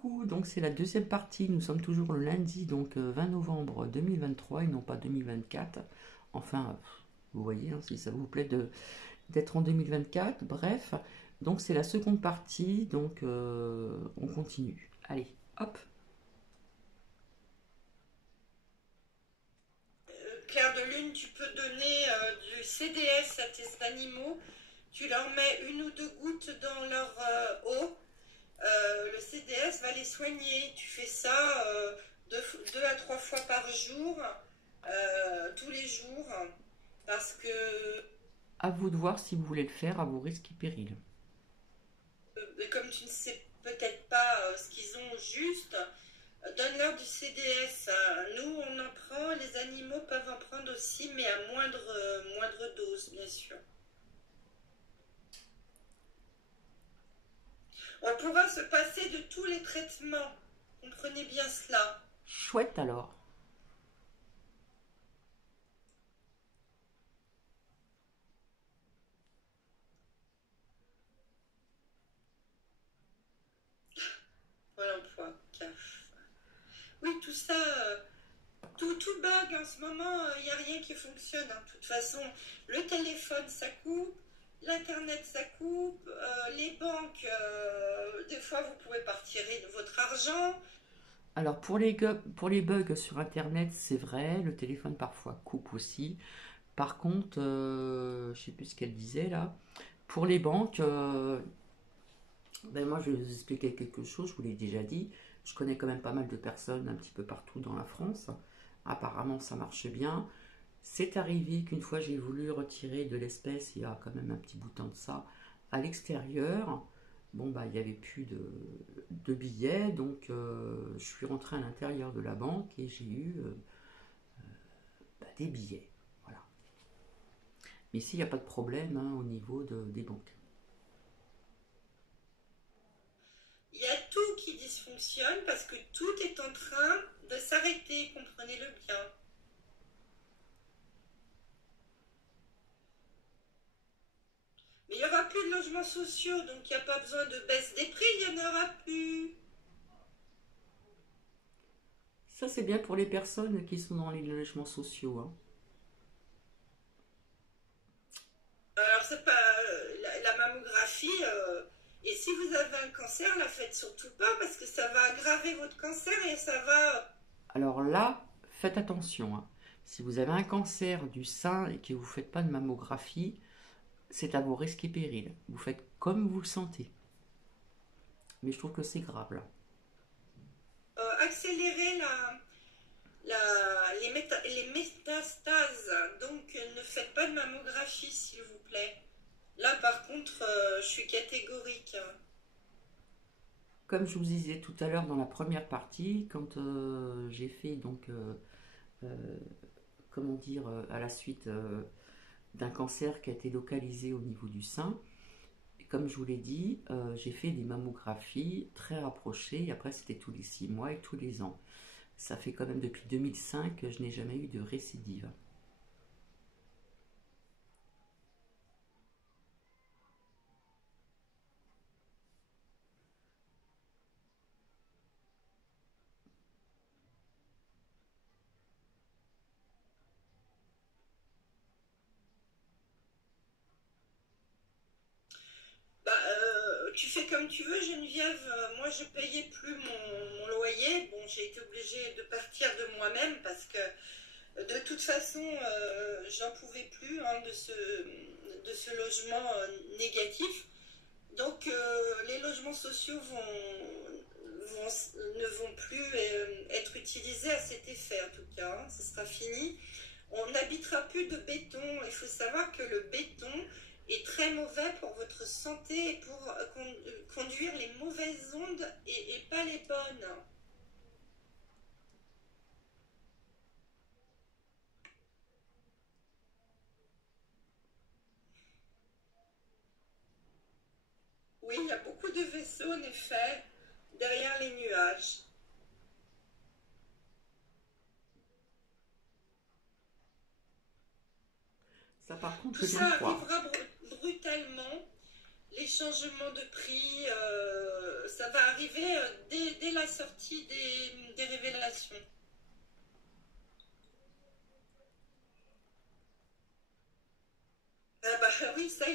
coucou, donc c'est la deuxième partie, nous sommes toujours le lundi, donc 20 novembre 2023 et non pas 2024. Enfin, vous voyez, hein, si ça vous plaît d'être en 2024, bref. Donc c'est la seconde partie, donc on continue. Allez, hop. Clair de lune, tu peux donner du CDS à tes animaux. Tu leur mets une ou deux gouttes dans leur eau. Le CDS va les soigner. Tu fais ça deux à trois fois par jour, tous les jours, parce que À vous de voir si vous voulez le faire à vos risques et périls. comme tu ne sais peut-être pas ce qu'ils ont juste, donne-leur du CDS. Nous, on en prend, les animaux peuvent en prendre aussi, mais à moindre dose, bien sûr. On pourra se passer de tous les traitements. Comprenez bien cela. Chouette alors. Voilà l'emploi, CAF. Oui, tout ça, tout bug en ce moment, il n'y a rien qui fonctionne. De toute façon, le téléphone, ça coupe. L'internet, ça coupe. Les banques, des fois, vous pouvez pas retirer de votre argent. Alors pour les bugs sur Internet, c'est vrai, le téléphone parfois coupe aussi. Par contre, je sais plus ce qu'elle disait là. Pour les banques, ben moi je vais vous expliquer quelque chose, je vous l'ai déjà dit. Je connais quand même pas mal de personnes un petit peu partout dans la France. Apparemment ça marche bien. C'est arrivé qu'une fois j'ai voulu retirer de l'espèce, il y a quand même un petit bout de temps de ça, à l'extérieur. Bon bah il n'y avait plus de billets, donc je suis rentré à l'intérieur de la banque et j'ai eu bah, des billets. Voilà. Mais ici il n'y a pas de problème hein, au niveau des banques. Il y a tout qui dysfonctionne parce que tout est en train de s'arrêter, comprenez-le bien. Mais il n'y aura plus de logements sociaux, donc il n'y a pas besoin de baisse des prix, il n'y en aura plus. Ça c'est bien pour les personnes qui sont dans les logements sociaux, hein. Alors, c'est pas la mammographie. Et si vous avez un cancer, la faites surtout pas parce que ça va aggraver votre cancer et ça va. Alors là, faites attention, hein. Si vous avez un cancer du sein et que vous ne faites pas de mammographie, c'est à vos risques et périls. Vous faites comme vous le sentez. Mais je trouve que c'est grave là. Accélérer les métastases. Donc, ne faites pas de mammographie, s'il vous plaît. Là, par contre, je suis catégorique. Comme je vous disais tout à l'heure dans la première partie, quand j'ai fait donc, euh, comment dire, à la suite d'un cancer qui a été localisé au niveau du sein, et comme je vous l'ai dit, j'ai fait des mammographies très rapprochées. Et après, c'était tous les 6 mois et tous les ans. Ça fait quand même depuis 2005 que je n'ai jamais eu de récidive. Tu fais comme tu veux, Geneviève. Moi, je payais plus mon loyer. Bon, j'ai été obligée de partir de moi-même parce que de toute façon, j'en pouvais plus hein, de ce logement négatif. Donc, les logements sociaux ne vont plus être utilisés à cet effet, en tout cas. Hein, ce sera fini. On n'habitera plus de béton. Il faut savoir que le béton est très mauvais pour votre santé et pour conduire les mauvaises ondes et pas les bonnes. Oui, il y a beaucoup de vaisseaux, en effet, derrière les nuages. Ça, par contre, Tout je veux bien ça le croire. arrivera brutalement. les changements de prix, ça va arriver dès la sortie des révélations. Ah bah oui, ça,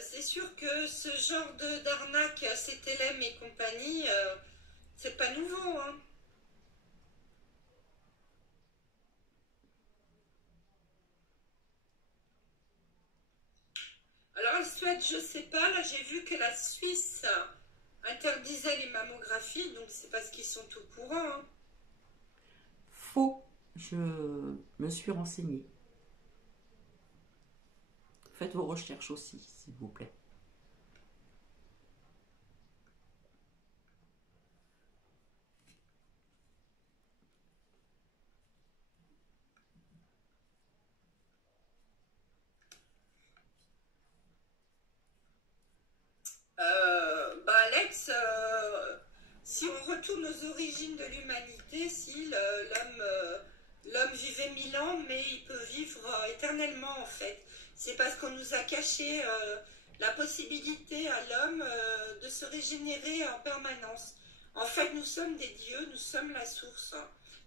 c'est sûr que ce genre de d'arnaque, CTLM et compagnie, c'est pas nouveau, hein. Alors, en Suède, je sais pas. Là, j'ai vu que la Suisse interdisait les mammographies, donc c'est parce qu'ils sont au courant, hein. Faux. Je me suis renseignée. Faites vos recherches aussi, s'il vous plaît. Bah Alex, si on retourne aux origines de l'humanité, si l'homme vivait 1000 ans, mais il peut vivre éternellement en fait. C'est parce qu'on nous a caché la possibilité à l'homme de se régénérer en permanence. En fait, nous sommes des dieux, nous sommes la source.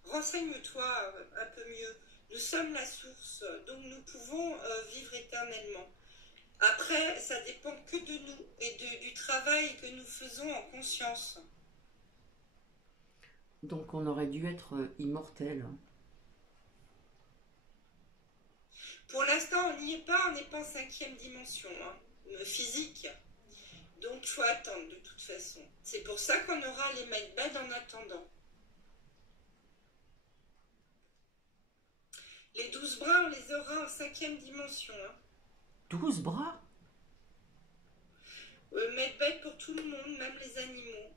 Renseigne-toi un peu mieux. Nous sommes la source, donc nous pouvons vivre éternellement. Après, ça dépend que de nous et du travail que nous faisons en conscience. Donc on aurait dû être immortel. Pour l'instant, on n'y est pas, on n'est pas en cinquième dimension, hein, physique. Donc, il faut attendre de toute façon. C'est pour ça qu'on aura les medbeds en attendant. Les 12 bras, on les aura en cinquième dimension, hein. 12 bras. Medbed pour tout le monde, même les animaux.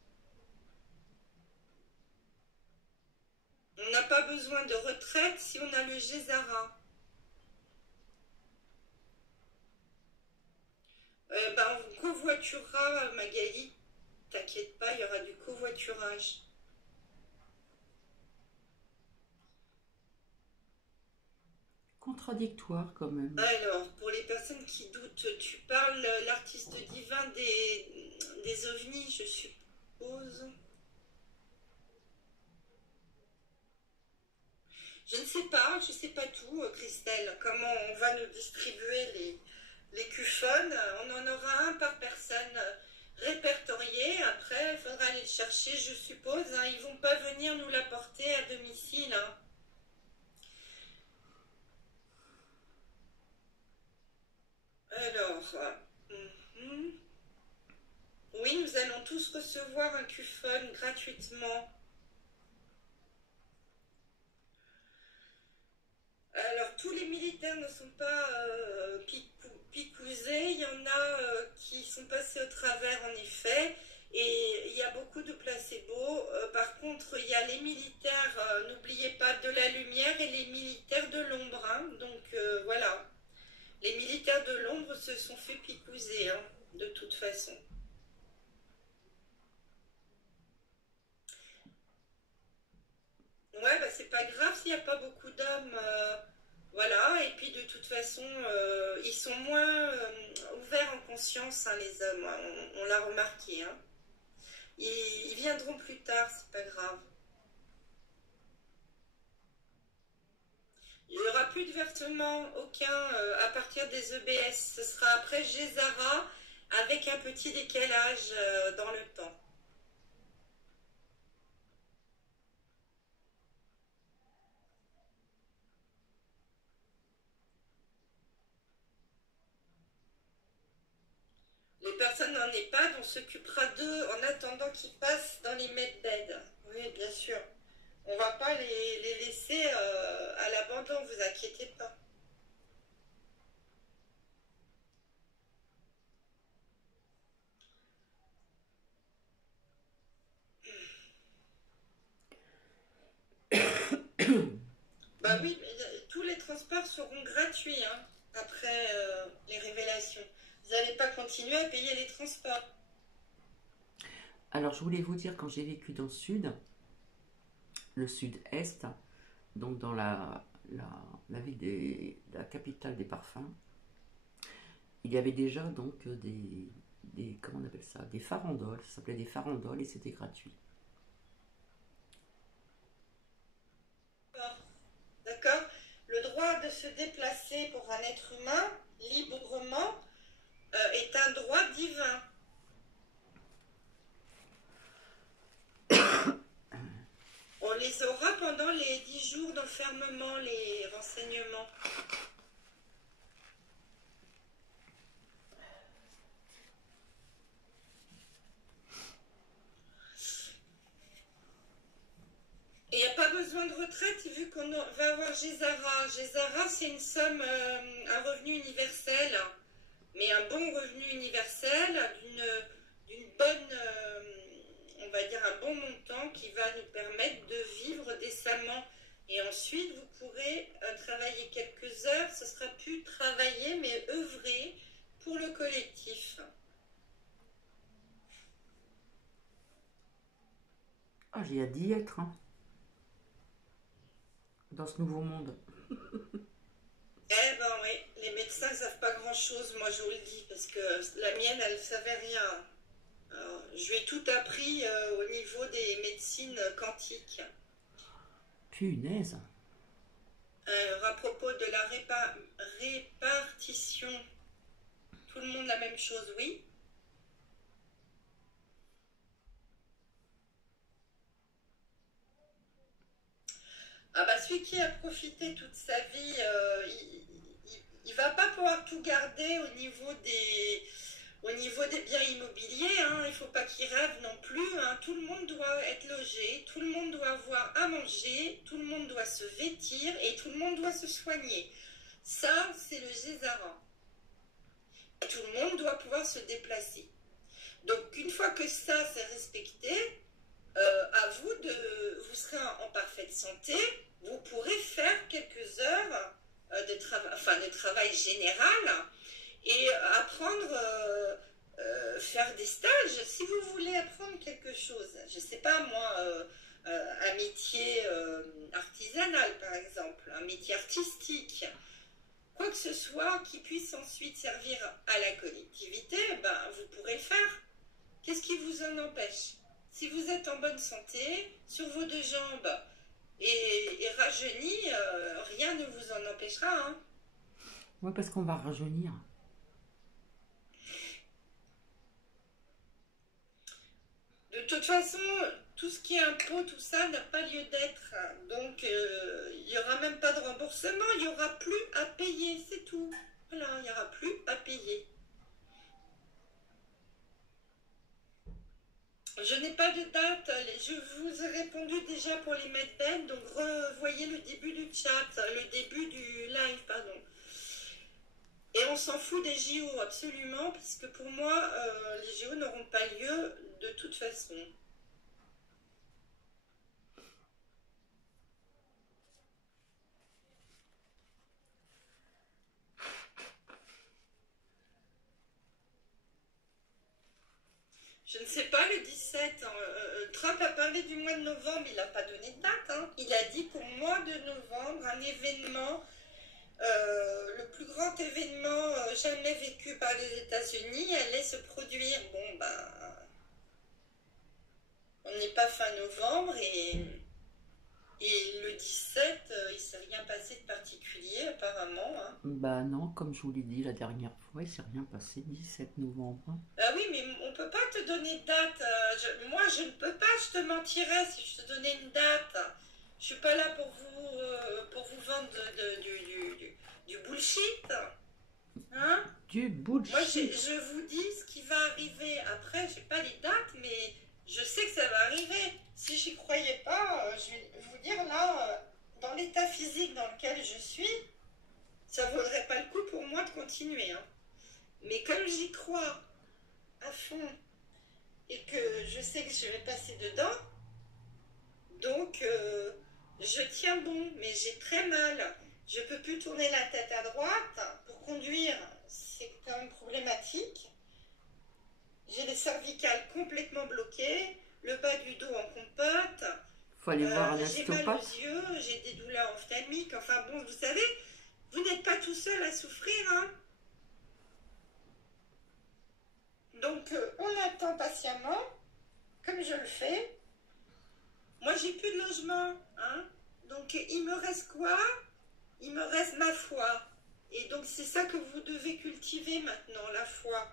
On n'a pas besoin de retraite si on a le Gézara. On covoiturera, Magali. T'inquiète pas, il y aura du covoiturage. Contradictoire quand même. Alors, pour les personnes qui doutent, tu parles l'artiste divin des ovnis, je suppose. Je ne sais pas tout, Christelle. Comment on va nous distribuer les cuphones? On en aura un par personne répertorié. Après, il faudra aller le chercher, je suppose, hein. Ils vont pas venir nous l'apporter à domicile, hein. Alors, mhm. Oui, nous allons tous recevoir un cuphone gratuitement. Alors, tous les militaires ne sont pas picousés. Il y en a qui sont passés au travers, en effet. Et il y a beaucoup de placebos. Par contre, il y a les militaires, n'oubliez pas, de la lumière et les militaires de l'ombre, hein. Donc, voilà. Les militaires de l'ombre se sont fait picouser, hein, de toute façon. Ouais, bah c'est pas grave s'il n'y a pas beaucoup d'hommes. Voilà, et puis de toute façon, ils sont moins ouverts en conscience, hein, les hommes, hein. On l'a remarqué, hein. Ils viendront plus tard, c'est pas grave. Il n'y aura plus de versement aucun à partir des EBS. Ce sera après Gézara avec un petit décalage dans le temps. Les personnes en EHPAD, on s'occupera d'eux en attendant qu'ils passent dans les medbeds. Oui, bien sûr. On va pas les laisser à l'abandon, vous inquiétez pas. Bah oui, tous les transports seront gratuits, hein, après les révélations. Vous n'allez pas continuer à payer les transports. Alors je voulais vous dire, quand j'ai vécu dans le sud-est, donc dans la ville la capitale des parfums, il y avait déjà donc comment on appelle ça, des farandoles. Ça s'appelait des farandoles et c'était gratuit. D'accord? Le droit de se déplacer pour un être humain librement est un droit divin. On les aura pendant les 10 jours d'enfermement, les renseignements. Et il n'y a pas besoin de retraite vu qu'on va avoir Gézara. Gézara, c'est une somme, un revenu universel, mais un bon revenu universel d'une bonne, on va dire un bon montant qui va nous permettre de vivre décemment. Et ensuite, vous pourrez travailler quelques heures. Ce sera plus travailler, mais œuvrer pour le collectif. Ah, j'ai hâte d'y être, hein, dans ce nouveau monde. Eh ben oui, les médecins ne savent pas grand-chose, moi je vous le dis, parce que la mienne, elle ne savait rien. Alors, je lui ai tout appris au niveau des médecines quantiques. Punaise. À propos de la répartition, tout le monde la même chose, oui. Ah bah celui qui a profité toute sa vie, il va pas pouvoir tout garder au niveau des biens immobiliers, hein. Il ne faut pas qu'il rêve non plus, hein. Tout le monde doit être logé, tout le monde doit avoir à manger, tout le monde doit se vêtir et tout le monde doit se soigner. Ça, c'est le Gézara. Tout le monde doit pouvoir se déplacer. Donc une fois que ça c'est respecté, à vous vous serez en parfaite santé, vous pourrez faire quelques heures de travail général et apprendre, faire des stages. Si vous voulez apprendre quelque chose, je ne sais pas moi, un métier artisanal par exemple, un métier artistique, quoi que ce soit qui puisse ensuite servir à la collectivité, ben, vous pourrez le faire. Qu'est-ce qui vous en empêche? Si vous êtes en bonne santé, sur vos deux jambes et rajeuni, rien ne vous en empêchera, hein. Ouais, parce qu'on va rajeunir. De toute façon, tout ce qui est impôt, tout ça n'a pas lieu d'être. Donc, il n'y aura même pas de remboursement, il n'y aura plus à payer, c'est tout. Voilà, il n'y aura plus à payer. Je n'ai pas de date, je vous ai répondu déjà pour les medbeds, donc revoyez le début du chat, le début du live, pardon. Et on s'en fout des JO, absolument, puisque pour moi, les JO n'auront pas lieu de toute façon. Je ne sais pas, le 17, Trump a parlé du mois de novembre, il n'a pas donné de date, hein. Il a dit qu'au mois de novembre, un événement, le plus grand événement jamais vécu par les États-Unis allait se produire. Bon, ben, on n'est pas fin novembre et le 17, il ne s'est rien passé de particulier apparemment, hein. Bah non, comme je vous l'ai dit la dernière fois, il s'est rien passé, 17 novembre. Ah oui, mais on ne peut pas te donner de date. Moi, je ne peux pas, je te mentirais si je te donnais une date. Je suis pas là pour vous vendre du bullshit. Hein? Du bullshit. Moi, je vous dis ce qui va arriver. Après, je n'ai pas les dates, mais je sais que ça va arriver. Si j'y croyais pas, je vais vous dire là, dans l'état physique dans lequel je suis, ça ne vaudrait pas le coup pour moi de continuer, hein. Mais comme j'y crois à fond et que je sais que je vais passer dedans, donc je tiens bon, mais j'ai très mal. Je peux plus tourner la tête à droite. Pour conduire, c'est quand même problématique. J'ai les cervicales complètement bloquées, le bas du dos en compote. Faut aller voir un J'ai mal aux ostéopathe. yeux, j'ai des douleurs ophtalmiques. Enfin bon, vous savez, vous n'êtes pas tout seul à souffrir, hein. Donc, on attend patiemment, comme je le fais. Moi, j'ai plus de logement, hein. Donc, il me reste quoi? Il me reste ma foi. Et donc, c'est ça que vous devez cultiver maintenant, la foi.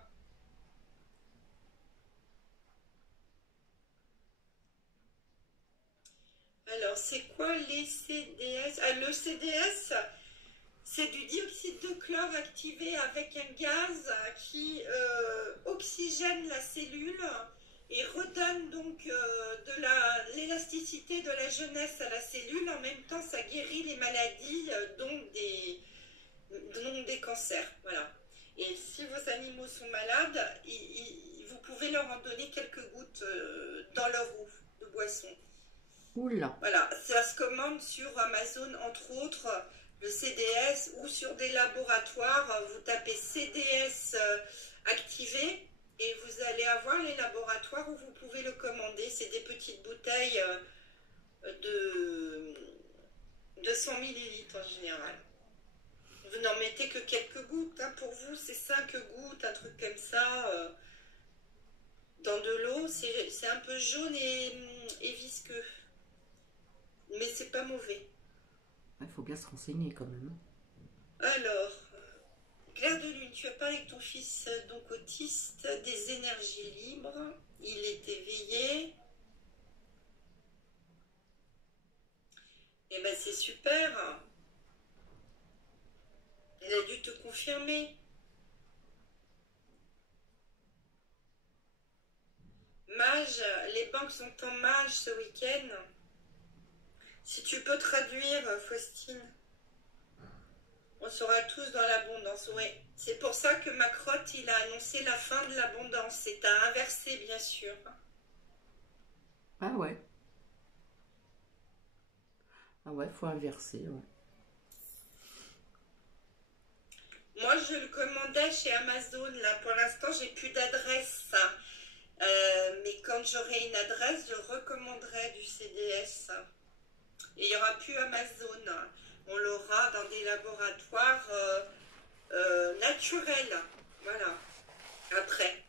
Alors, c'est quoi les CDS? Ah, le CDS, c'est du dioxyde de chlore activé avec un gaz qui oxygène la cellule et redonne donc de l'élasticité de la jeunesse à la cellule. En même temps, ça guérit les maladies, donc des cancers. Voilà. Et si vos animaux sont malades, vous pouvez leur en donner quelques gouttes dans leur eau de boisson. Oula. Voilà, ça se commande sur Amazon, entre autres, le CDS, ou sur des laboratoires. Vous tapez CDS activé et vous allez avoir les laboratoires où vous pouvez le commander. C'est des petites bouteilles de 200 millilitres en général. Vous n'en mettez que quelques gouttes. Hein. Pour vous, c'est 5 gouttes, un truc comme ça. Dans de l'eau, c'est un peu jaune et visqueux. Mais c'est pas mauvais. Il faut bien se renseigner quand même. Alors, Claire de Lune, tu as parlé avec ton fils donc autiste des énergies libres. Il est éveillé. Eh ben c'est super. Il a dû te confirmer. Mage, les banques sont en mage ce week-end. Si tu peux traduire, Faustine. On sera tous dans l'abondance, oui. C'est pour ça que Macrotte, il a annoncé la fin de l'abondance. C'est à inverser, bien sûr. Ah ouais. Ah ouais, faut inverser, ouais. Moi, je le commandais chez Amazon. Là, pour l'instant, j'ai plus d'adresse. Mais quand j'aurai une adresse, je recommanderai du CDS. Et il n'y aura plus Amazon. On l'aura dans des laboratoires naturels. Voilà. Après.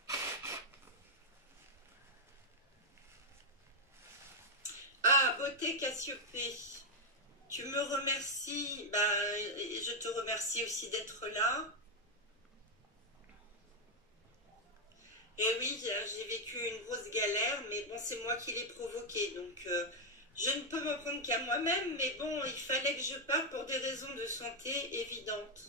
Ah, beauté Cassiopée. Tu me remercies. Je te remercie aussi d'être là. Et oui, j'ai vécu une grosse galère, mais bon, c'est moi qui l'ai provoquée. Donc, je ne peux m'en prendre qu'à moi-même, mais bon, il fallait que je parte pour des raisons de santé évidentes.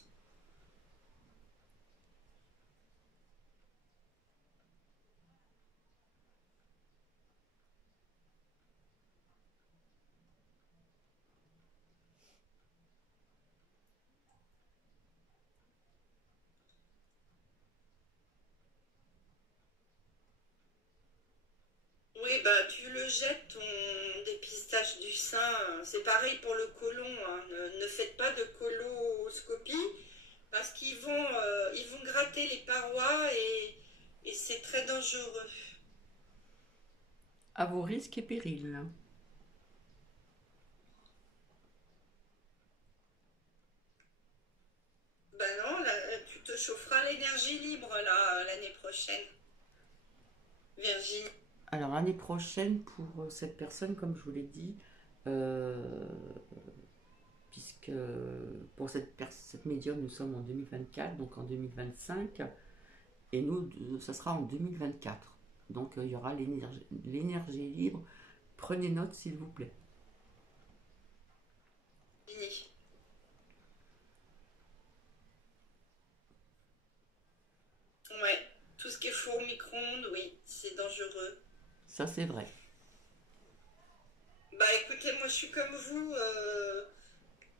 Oui, bah tu le jettes, ton dépistage du sein. C'est pareil pour le côlon. Hein. Ne faites pas de coloscopie parce ils vont gratter les parois et c'est très dangereux. À vos risques et périls. Ben non, là, tu te chaufferas l'énergie libre là l'année prochaine, Virginie. Alors, l'année prochaine, pour cette personne, comme je vous l'ai dit, euh, puisque pour cette médium, nous sommes en 2024, donc en 2025, et nous, ça sera en 2024. Donc, il y aura l'énergie libre. Prenez note, s'il vous plaît. Ouais, tout ce qui est four micro-ondes, oui, c'est dangereux. Ça, c'est vrai. Bah écoutez, moi je suis comme vous,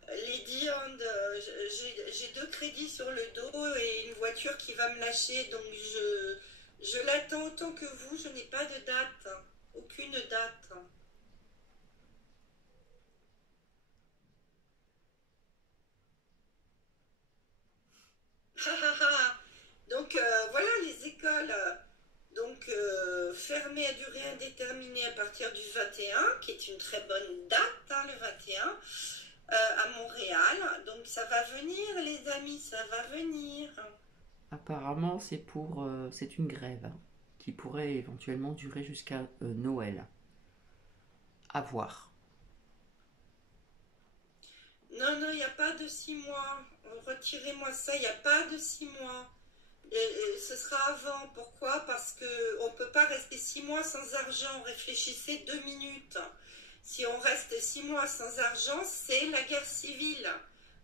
Lady Hand, j'ai 2 crédits sur le dos et une voiture qui va me lâcher, donc je l'attends autant que vous, je n'ai pas de date, hein. Aucune date. Donc voilà les écoles donc fermées à durée indéterminée à partir du 21, qui est une très bonne date, hein, le 21, à Montréal. Donc ça va venir les amis, ça va venir. Apparemment, c'est une grève. qui pourrait éventuellement durer jusqu'à Noël. À voir. Non, non, il n'y a pas de 6 mois. Retirez-moi ça, il n'y a pas de 6 mois. Ce sera avant. Pourquoi? Parce qu'on ne peut pas rester 6 mois sans argent. Réfléchissez 2 minutes. Si on reste 6 mois sans argent, c'est la guerre civile.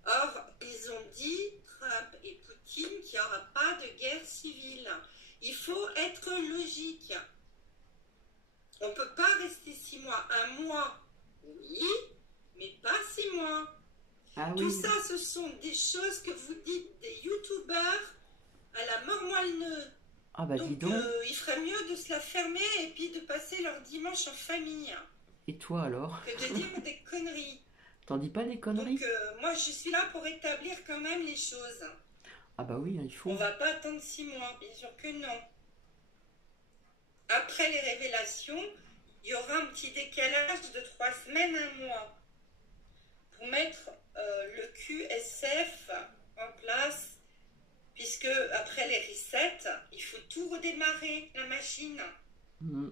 Or, ils ont dit, Trump et Poutine, qu'il n'y aura pas de guerre civile. Il faut être logique. On ne peut pas rester 6 mois. Un mois, oui, mais pas 6 mois. Ah Tout oui. ça, ce sont des choses que vous dites des youtubeurs à la mort moelle-neu. Ah bah dis Donc, donc. il ferait mieux de se la fermer et puis de passer leur dimanche en famille Et toi alors? que de dire des conneries. T'en dis pas des Donc, conneries? moi, je suis là pour établir quand même les choses. Ah bah oui, il On faut. va pas attendre 6 mois, bien sûr que non. Après les révélations, il y aura un petit décalage de 3 semaines, un mois, pour mettre le QSF en place, puisque après les resets, il faut tout redémarrer, la machine. Mm.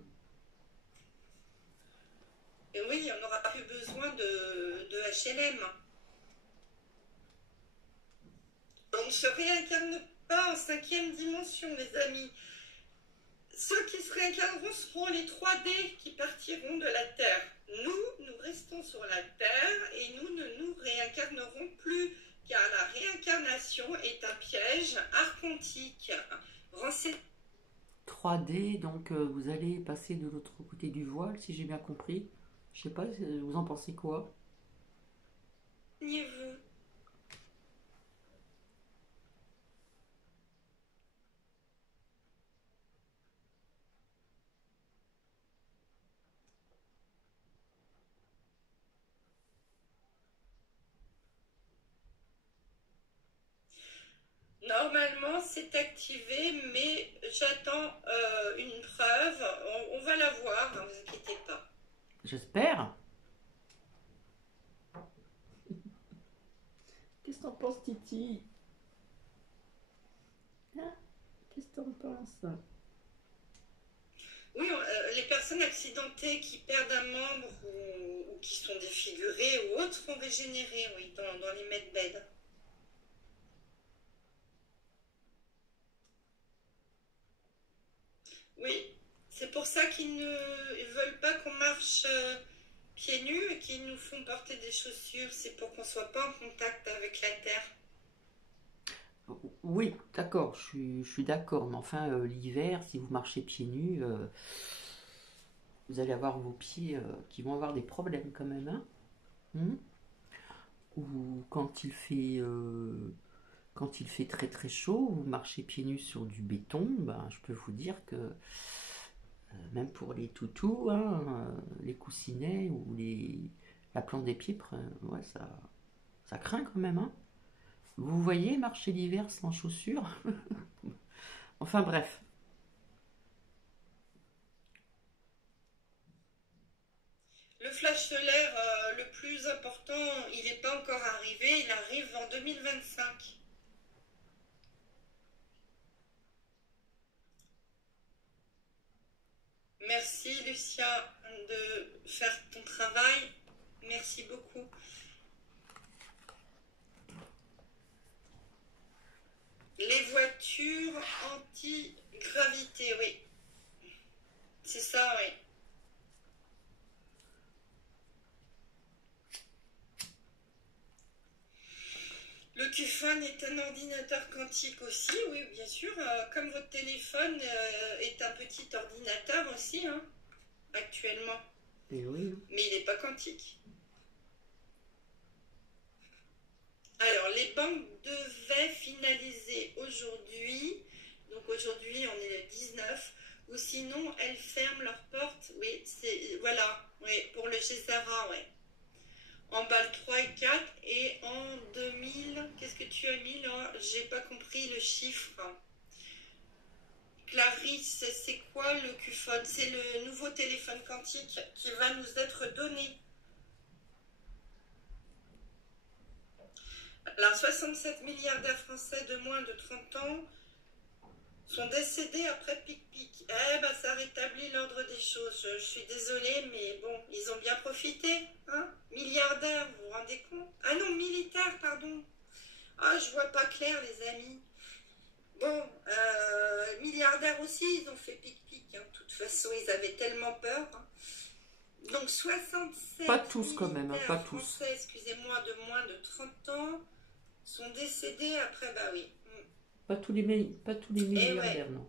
Et oui, on n'aura plus besoin de HLM. On ne se réincarne pas en 5e dimension, les amis. Ceux qui se réincarneront seront les 3D qui partiront de la Terre. Nous restons sur la Terre et nous ne nous réincarnerons plus, car la réincarnation est un piège archontique. 3D, donc vous allez passer de l'autre côté du voile, si j'ai bien compris. Je sais pas, vous en pensez quoi? Renseignez-vous. Normalement, c'est activé, mais j'attends une preuve. On va la voir, ne vous inquiétez pas. J'espère. Qu'est-ce que t'en penses, Titi? Hein? Qu'est-ce que t'en penses? Oui, les personnes accidentées qui perdent un membre ou qui sont défigurées ou autres sont régénérées, oui, dans les medbeds. Oui, c'est pour ça qu'ils ne veulent pas qu'on marche pieds nus et qu'ils nous font porter des chaussures. C'est pour qu'on ne soit pas en contact avec la terre. Oui, d'accord, je suis d'accord, mais enfin, l'hiver, si vous marchez pieds nus, vous allez avoir vos pieds qui vont avoir des problèmes quand même, hein? Hmm. Ou quand il fait très très chaud, vous marchez pieds nus sur du béton, ben, je peux vous dire que même pour les toutous, hein, les coussinets ou la plante des pieds, ouais, ça craint quand même, hein. Vous voyez marcher l'hiver sans chaussures? Enfin bref. Le flash solaire le plus important, il n'est pas encore arrivé, il arrive en 2025. Merci Lucia de faire ton travail. Merci beaucoup. Les voitures anti-gravité, oui. C'est ça, oui. Le QFON est un ordinateur quantique aussi, oui, bien sûr. Comme votre téléphone est un petit ordinateur aussi, hein, actuellement. Et oui. Mais il n'est pas quantique. Alors, les banques devaient finaliser aujourd'hui. Donc aujourd'hui, on est le 19. Ou sinon, elles ferment leurs portes. Oui, c'est voilà. Oui, pour le Gesara, oui. En BAL 3 et 4 et en 2000, qu'est-ce que tu as mis là? J'ai pas compris le chiffre. Clarisse, c'est quoi le QFON? C'est le nouveau téléphone quantique qui va nous être donné. Alors, 67 milliardaires français de moins de 30 ans sont décédés après Pic-Pic. Eh ben, ça rétablit l'ordre des choses. Je suis désolée, mais bon, ils ont bien profité. Hein, milliardaires, vous vous rendez compte? Ah non, militaires, pardon. Ah, je vois pas clair, les amis. Bon, milliardaires aussi, ils ont fait pic-pic. Hein. De toute façon, ils avaient tellement peur. Hein. Donc, Pas 67 tous quand même, hein, pas militaires tous. français, excusez-moi, de moins de 30 ans, sont décédés après, bah oui. Pas tous les Et ouais, milliardaires, non.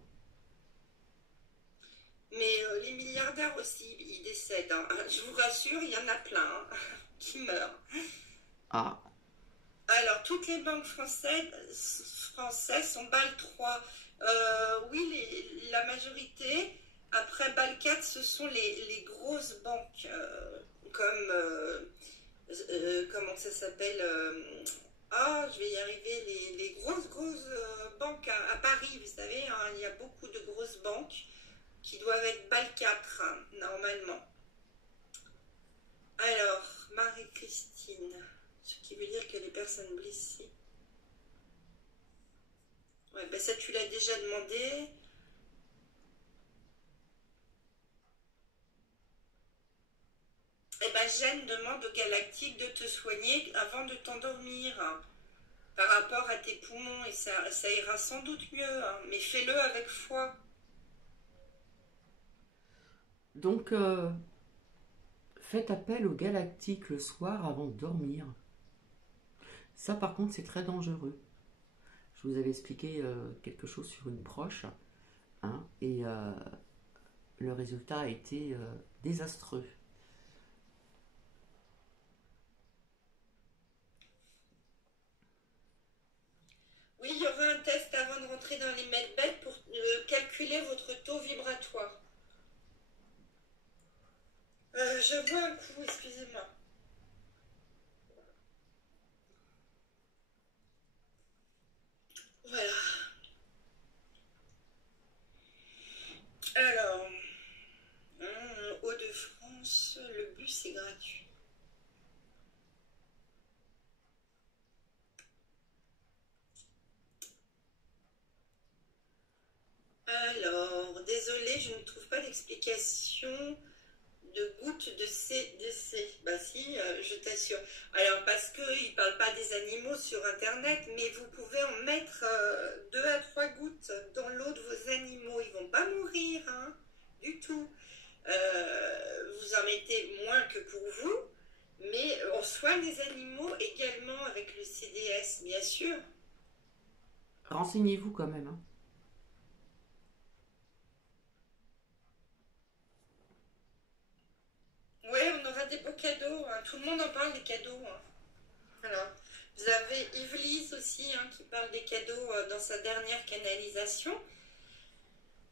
mais les milliardaires aussi, ils décèdent. Hein. Je vous rassure, il y en a plein hein, qui meurent. Ah, Alors, toutes les banques françaises sont BAL 3. Oui, la majorité. Après BAL 4, ce sont les grosses banques, comme, comment ça s'appelle Ah, je vais y arriver, les grosses banques à Paris, vous savez, hein, il y a beaucoup de grosses banques qui doivent être BAL 4, hein, normalement. Alors, Marie-Christine, ce qui veut dire que les personnes blessées. Ouais, ben ça, tu l'as déjà demandé. Eh ben, Jeanne demande au Galactique de te soigner avant de t'endormir hein, par rapport à tes poumons et ça ira sans doute mieux, hein, mais fais-le avec foi. donc faites appel au galactique le soir avant de dormir. Ça par contre c'est très dangereux. Je vous avais expliqué quelque chose sur une proche, hein, et le résultat a été désastreux. Oui, il y aura un test avant de rentrer dans les medbeds pour calculer votre taux vibratoire. Je vois un coup, excusez-moi. Voilà. Alors, Hauts-de-France, le bus est gratuit. Alors, désolé, je ne trouve pas d'explication de gouttes de CDC. Bah si, je t'assure. Alors, parce qu'ils ne parlent pas des animaux sur Internet, mais vous pouvez en mettre 2 à 3 gouttes dans l'eau de vos animaux. Ils ne vont pas mourir, hein, du tout. Vous en mettez moins que pour vous, mais on soigne les animaux également avec le CDS, bien sûr. Renseignez-vous quand même, hein. Ouais, on aura des beaux cadeaux. Hein. Tout le monde en parle des cadeaux. Hein. Alors, vous avez Yvelise aussi hein, qui parle des cadeaux dans sa dernière canalisation.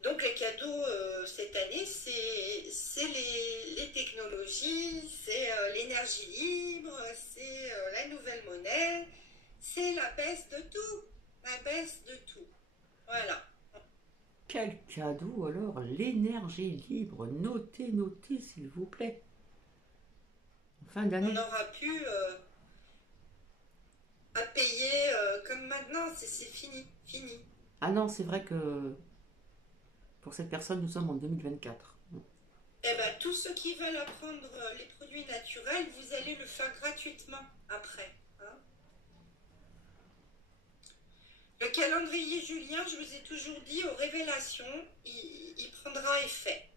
Donc les cadeaux cette année, c'est les technologies, c'est l'énergie libre, c'est la nouvelle monnaie, c'est la baisse de tout. La baisse de tout. Voilà. Quel cadeau alors, l'énergie libre, notez, notez s'il vous plaît. En fin On d'année. aura pu à payer comme maintenant, c'est fini, fini. Ah non, c'est vrai que pour cette personne, nous sommes en 2024. Eh bien, tous ceux qui veulent apprendre les produits naturels, vous allez le faire gratuitement après. Hein. Le calendrier julien, je vous ai toujours dit, aux révélations, il prendra effet.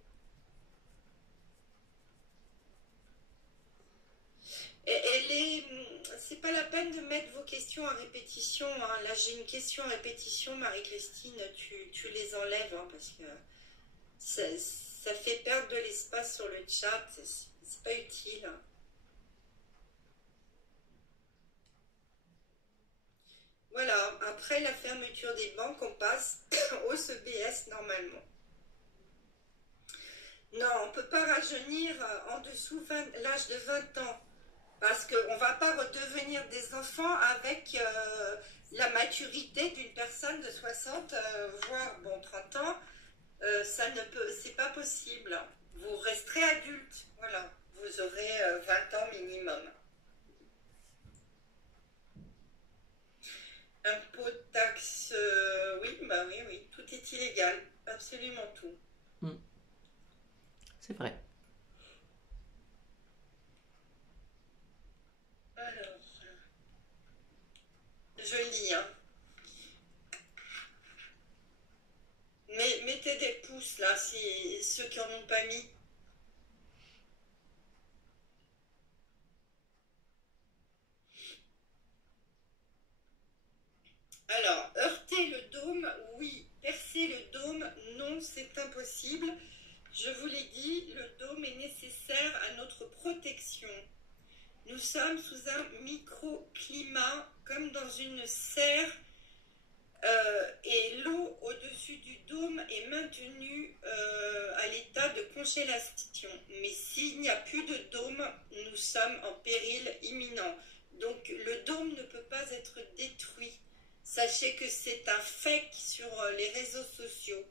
C'est pas la peine de mettre vos questions à répétition. Hein. Là, j'ai une question à répétition, Marie-Christine, tu les enlèves hein, parce que ça fait perdre de l'espace sur le chat. C'est pas utile. Hein. Voilà, après la fermeture des banques, on passe au CBS normalement. Non, on ne peut pas rajeunir en dessous l'âge de 20 ans. Parce qu'on ne va pas redevenir des enfants avec la maturité d'une personne de 60, voire bon, 30 ans. Ça ne peut, c'est pas possible. Vous resterez adulte. Voilà. Vous aurez 20 ans minimum. Impôt, taxe, oui, bah oui, oui. Tout est absolument tout. Mm. C'est vrai. Alors, je lis, hein. Mais mettez des pouces là, si ceux qui en ont pas mis. Alors, heurter le dôme, oui. Percer le dôme, non, c'est impossible. Je vous l'ai dit, le dôme est nécessaire à notre protection. Nous sommes sous un microclimat, comme dans une serre, et l'eau au-dessus du dôme est maintenue à l'état de congélation. Mais s'il n'y a plus de dôme, nous sommes en péril imminent. Donc le dôme ne peut pas être détruit. Sachez que c'est un fake sur les réseaux sociaux.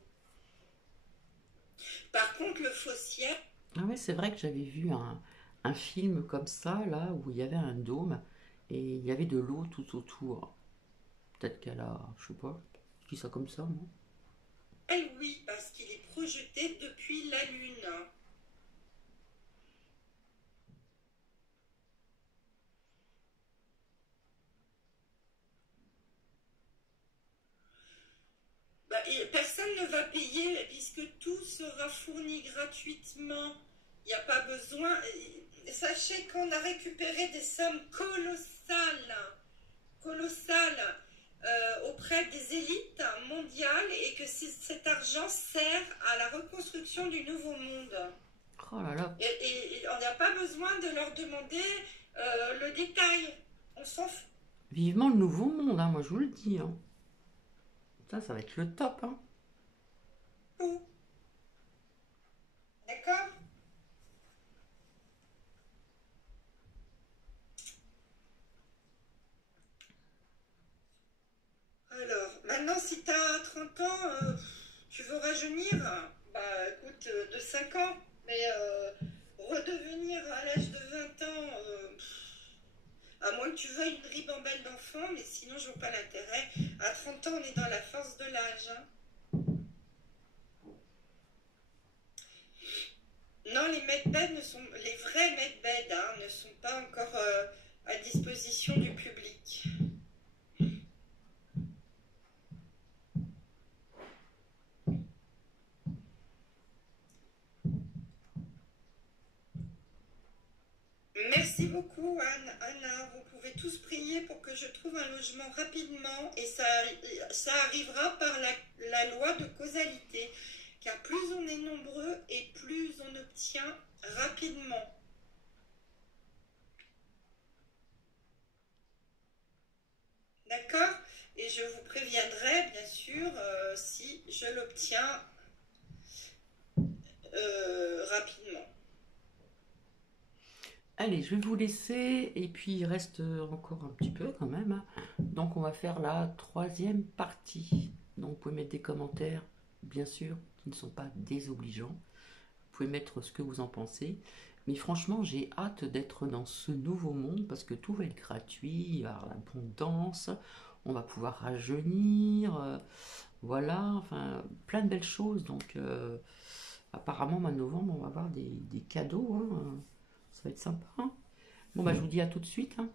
Par contre, le faux ciel, Ah ouais, c'est vrai que j'avais vu un film comme ça, là, où il y avait un dôme et il y avait de l'eau tout autour. Peut-être qu'elle a, je sais pas, je dis ça comme ça, moi. oui, parce qu'il est projeté depuis la Lune. Bah, personne ne va payer puisque tout sera fourni gratuitement. Il n'y a pas besoin. Sachez qu'on a récupéré des sommes colossales auprès des élites mondiales et que cet argent sert à la reconstruction du nouveau monde. Oh là là, Et on n'a pas besoin de leur demander le détail. On s'en fout. vivement le nouveau monde, hein, moi je vous le dis. Hein. Ça va être le top. Hein. D'accord? Alors, maintenant, si tu as 30 ans, tu veux rajeunir, bah écoute, de 5 ans, mais redevenir à l'âge de 20 ans, à moins que tu veuilles une ribambelle d'enfants, mais sinon je vois pas l'intérêt. À 30 ans, on est dans la force de l'âge. Hein. Non, les vrais medbeds ne sont pas encore à disposition du public. Merci beaucoup Anna, vous pouvez tous prier pour que je trouve un logement rapidement et ça arrivera par la loi de causalité, car plus on est nombreux et plus on obtient rapidement. D'accord? Et je vous préviendrai bien sûr si je l'obtiens rapidement. Allez, je vais vous laisser et puis il reste encore un petit peu quand même. Hein. Donc on va faire la troisième partie. Donc vous pouvez mettre des commentaires, bien sûr, qui ne sont pas désobligeants. Vous pouvez mettre ce que vous en pensez. Mais franchement, j'ai hâte d'être dans ce nouveau monde parce que tout va être gratuit, il va y avoir l'abondance, on va pouvoir rajeunir, voilà, enfin plein de belles choses. Donc apparemment, au mois de novembre, on va avoir des cadeaux. Hein. Ça va être sympa. Hein. Bon, bah, je vous dis à tout de suite. Hein.